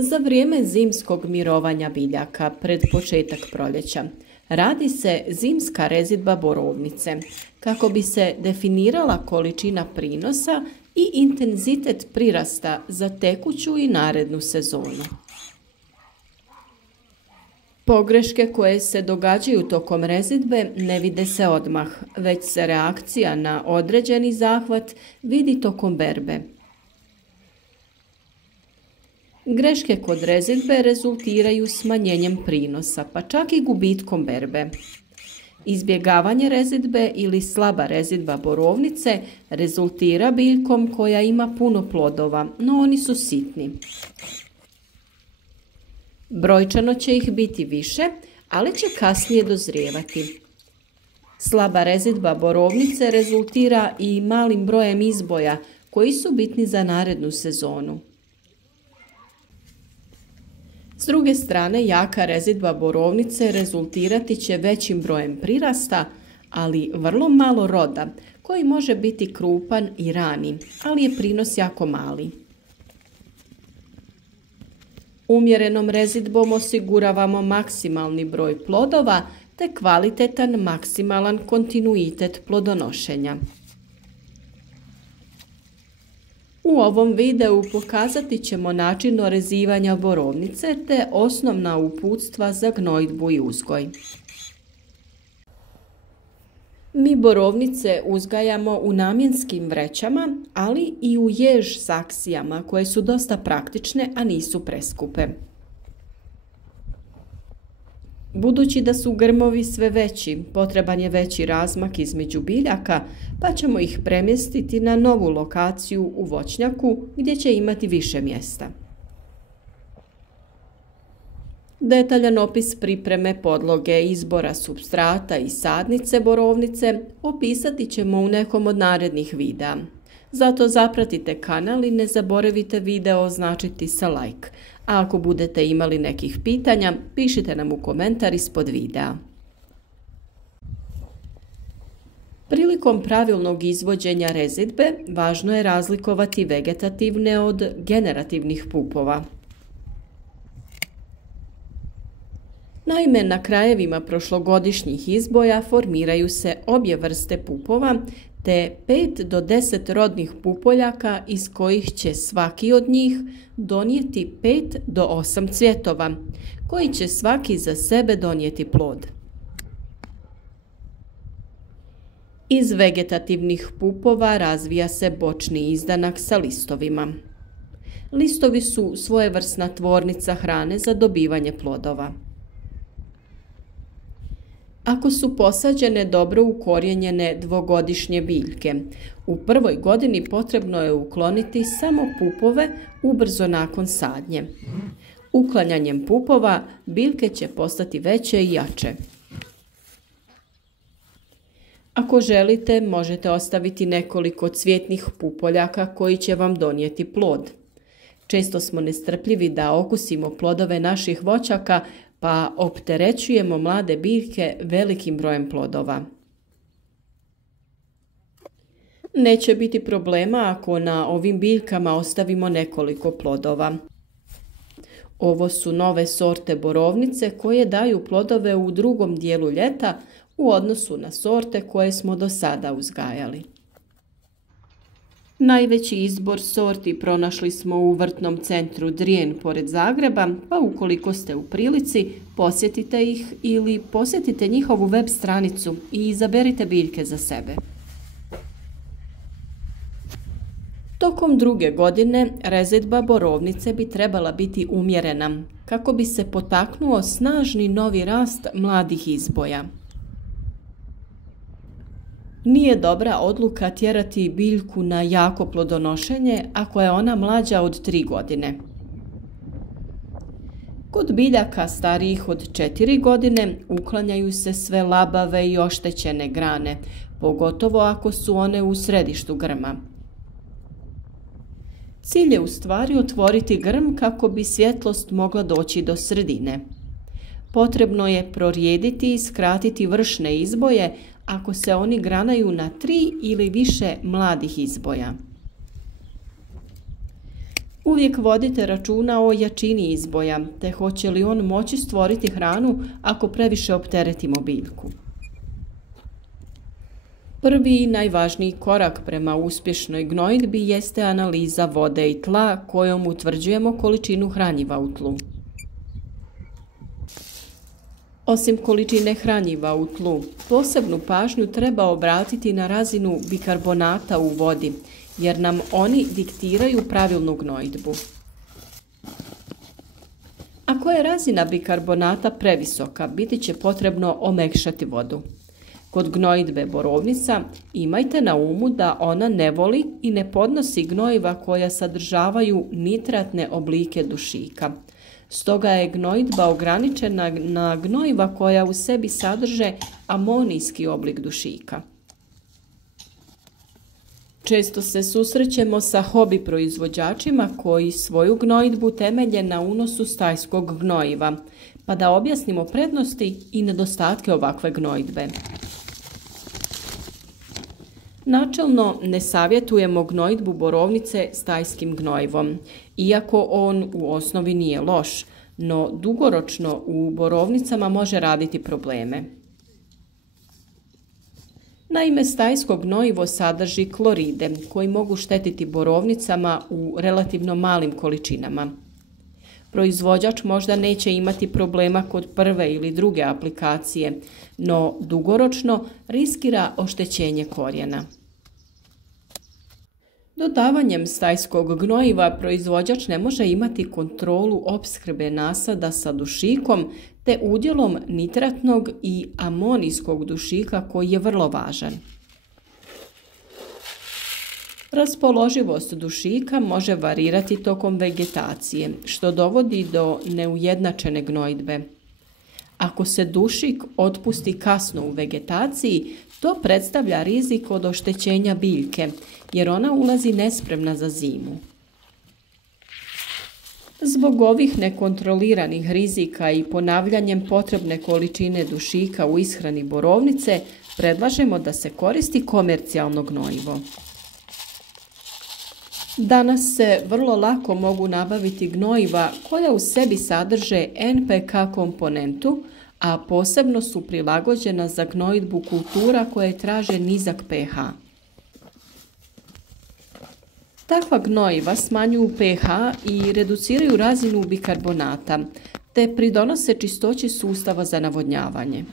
Za vrijeme zimskog mirovanja biljaka pred početak proljeća radi se zimska rezidba borovnice kako bi se definirala količina prinosa i intenzitet prirasta za tekuću i narednu sezonu. Pogreške koje se događaju tokom rezidbe ne vide se odmah, već se reakcija na određeni zahvat vidi tokom berbe. Greške kod rezidbe rezultiraju smanjenjem prinosa, pa čak i gubitkom berbe. Izbjegavanje rezidbe ili slaba rezidba borovnice rezultira biljkom koja ima puno plodova, no oni su sitni. Brojčano će ih biti više, ali će kasnije dozrijevati. Slaba rezidba borovnice rezultira i malim brojem izboja koji su bitni za narednu sezonu. S druge strane, jaka rezidba borovnice rezultirati će većim brojem prirasta, ali vrlo malo roda, koji može biti krupan i rani, ali je prinos jako mali. Umjerenom rezidbom osiguravamo maksimalni broj plodova te kvalitetan maksimalan kontinuitet plodonošenja. U ovom videu pokazati ćemo način orezivanja borovnice te osnovna uputstva za gnojidbu i uzgoj. Mi borovnice uzgajamo u namjenskim vrećama, ali i u jež saksijama koje su dosta praktične, a nisu preskupe. Budući da su grmovi sve veći, potreban je veći razmak između biljaka, pa ćemo ih premjestiti na novu lokaciju u voćnjaku gdje će imati više mjesta. Detaljan opis pripreme podloge, izbora supstrata i sadnice borovnice opisati ćemo u nekom od narednih videa. Zato zapratite kanal i ne zaboravite video označiti sa like. A ako budete imali nekih pitanja, pišite nam u komentar ispod videa. Prilikom pravilnog izvođenja rezidbe važno je razlikovati vegetativne od generativnih pupova. Naime, na krajevima prošlogodišnjih izboja formiraju se obje vrste pupova, te 5 do 10 rodnih pupoljaka iz kojih će svaki od njih donijeti 5 do 8 cvjetova, koji će svaki za sebe donijeti plod. Iz vegetativnih pupova razvija se bočni izdanak sa listovima. Listovi su svojevrsna tvornica hrane za dobivanje plodova. Ako su posađene dobro ukorijenjene dvogodišnje biljke, u prvoj godini potrebno je ukloniti samo pupove ubrzo nakon sadnje. Uklanjanjem pupova biljke će postati veće i jače. Ako želite, možete ostaviti nekoliko cvjetnih pupoljaka koji će vam donijeti plod. Često smo nestrpljivi da okusimo plodove naših voćaka, pa opterećujemo mlade biljke velikim brojem plodova. Neće biti problema ako na ovim biljkama ostavimo nekoliko plodova. Ovo su nove sorte borovnice koje daju plodove u drugom dijelu ljeta u odnosu na sorte koje smo do sada uzgajali. Najveći izbor sorti pronašli smo u vrtnom centru Drijen pored Zagreba, pa ukoliko ste u prilici, posjetite ih ili posjetite njihovu web stranicu i izaberite biljke za sebe. Tokom druge godine rezidba borovnice bi trebala biti umjerena kako bi se potaknuo snažni novi rast mladih izboja. Nije dobra odluka tjerati biljku na jako plodonošenje ako je ona mlađa od 3 godine. Kod biljaka starijih od 4 godine uklanjaju se sve labave i oštećene grane, pogotovo ako su one u središtu grma. Cilj je u stvari otvoriti grm kako bi svjetlost mogla doći do sredine. Potrebno je prorijediti i skratiti vršne izboje ako se oni granaju na 3 ili više mladih izboja. Uvijek vodite računa o jačini izboja, te hoće li on moći stvoriti hranu ako previše opteretimo biljku. Prvi i najvažniji korak prema uspješnoj gnojidbi jeste analiza vode i tla kojom utvrđujemo količinu hranjiva u tlu. Osim količine hranjiva u tlu, posebnu pažnju treba obratiti na razinu bikarbonata u vodi, jer nam oni diktiraju pravilnu gnojidbu. Ako je razina bikarbonata previsoka, biti će potrebno omekšati vodu. Kod gnojidbe borovnica imajte na umu da ona ne voli i ne podnosi gnojiva koja sadržavaju nitratne oblike dušika. Stoga je gnojidba ograničena na gnojiva koja u sebi sadrže amonijski oblik dušika. Često se susrećemo sa hobi proizvođačima koji svoju gnojidbu temelje na unosu stajskog gnojiva, pa da objasnimo prednosti i nedostatke ovakve gnojidbe. Načelno ne savjetujemo gnojidbu borovnice stajskim gnojivom, iako on u osnovi nije loš, no dugoročno u borovnicama može raditi probleme. Naime, stajsko gnojivo sadrži kloride koji mogu štetiti borovnicama u relativno malim količinama. Proizvođač možda neće imati problema kod prve ili druge aplikacije, no dugoročno riskira oštećenje korijena. Dodavanjem stajskog gnojiva proizvođač ne može imati kontrolu opskrbe nasada sa dušikom te udjelom nitratnog i amonijskog dušika koji je vrlo važan. Raspoloživost dušika može varirati tokom vegetacije, što dovodi do neujednačene gnojidbe. Ako se dušik otpusti kasno u vegetaciji, to predstavlja rizik od oštećenja biljke, jer ona ulazi nespremna za zimu. Zbog ovih nekontroliranih rizika i ponavljanjem potrebne količine dušika u ishrani borovnice, predlažemo da se koristi komercijalno gnojivo. Danas se vrlo lako mogu nabaviti gnojiva koja u sebi sadrže NPK komponentu, a posebno su prilagođena za gnojidbu kultura koje traže nizak pH. Takva gnojiva smanjuju pH i reduciraju razinu bikarbonata, te pridonose čistoći sustava za navodnjavanje.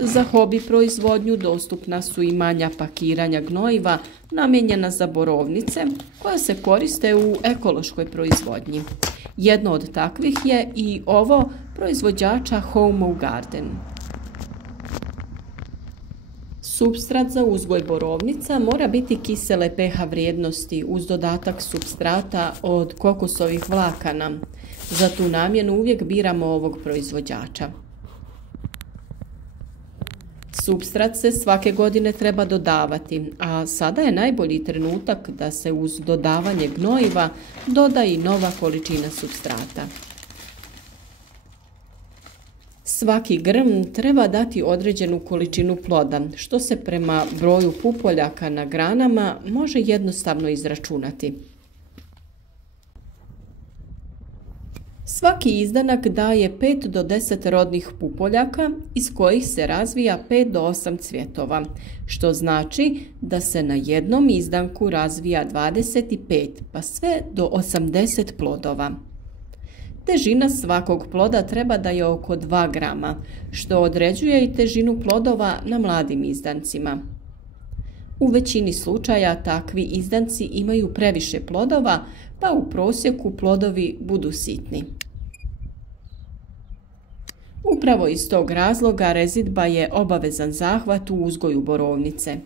Za hobi proizvodnju dostupna su i manja pakiranja gnojiva namijenjena za borovnice koja se koriste u ekološkoj proizvodnji. Jedno od takvih je i ovo proizvođača Home Garden. Supstrat za uzgoj borovnica mora biti kisele pH vrijednosti uz dodatak supstrata od kokosovih vlakana. Za tu namjenu uvijek biramo ovog proizvođača. Supstrat se svake godine treba dodavati, a sada je najbolji trenutak da se uz dodavanje gnojiva doda i nova količina supstrata. Svaki grm treba dati određenu količinu ploda, što se prema broju pupoljaka na granama može jednostavno izračunati. Svaki izdanak daje 5 do 10 rodnih pupoljaka iz kojih se razvija 5 do 8 cvjetova, što znači da se na jednom izdanku razvija 25 pa sve do 80 plodova. Težina svakog ploda treba da je oko 2 grama, što određuje i težinu plodova na mladim izdancima. U većini slučaja takvi izdanci imaju previše plodova, pa u prosjeku plodovi budu sitni. Upravo iz tog razloga rezidba je obavezan zahvat u uzgoju borovnice.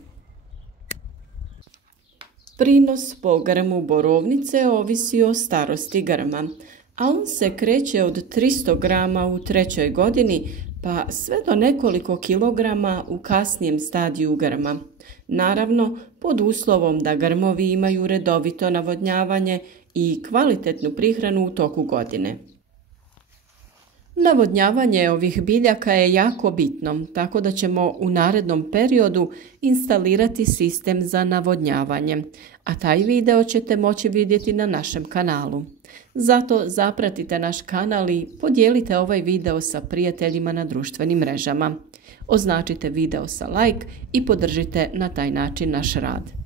Prinos po grmu borovnice ovisi o starosti grma, a on se kreće od 300 grama u 3. godini pa sve do nekoliko kilograma u kasnijem stadiju grma. Naravno, pod uslovom da grmovi imaju redovito navodnjavanje i kvalitetnu prihranu u toku godine. Navodnjavanje ovih biljaka je jako bitno, tako da ćemo u narednom periodu instalirati sistem za navodnjavanje, a taj video ćete moći vidjeti na našem kanalu. Zato zapratite naš kanal i podijelite ovaj video sa prijateljima na društvenim mrežama. Označite video sa like i podržite na taj način naš rad.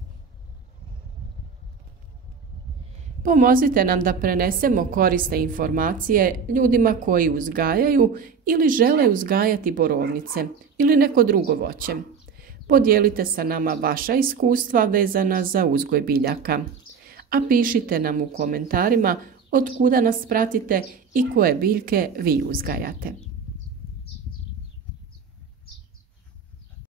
Pomozite nam da prenesemo korisne informacije ljudima koji uzgajaju ili žele uzgajati borovnice ili neko drugo voće. Podijelite sa nama vaša iskustva vezana za uzgoj biljaka. A pišite nam u komentarima od kuda nas pratite i koje biljke vi uzgajate.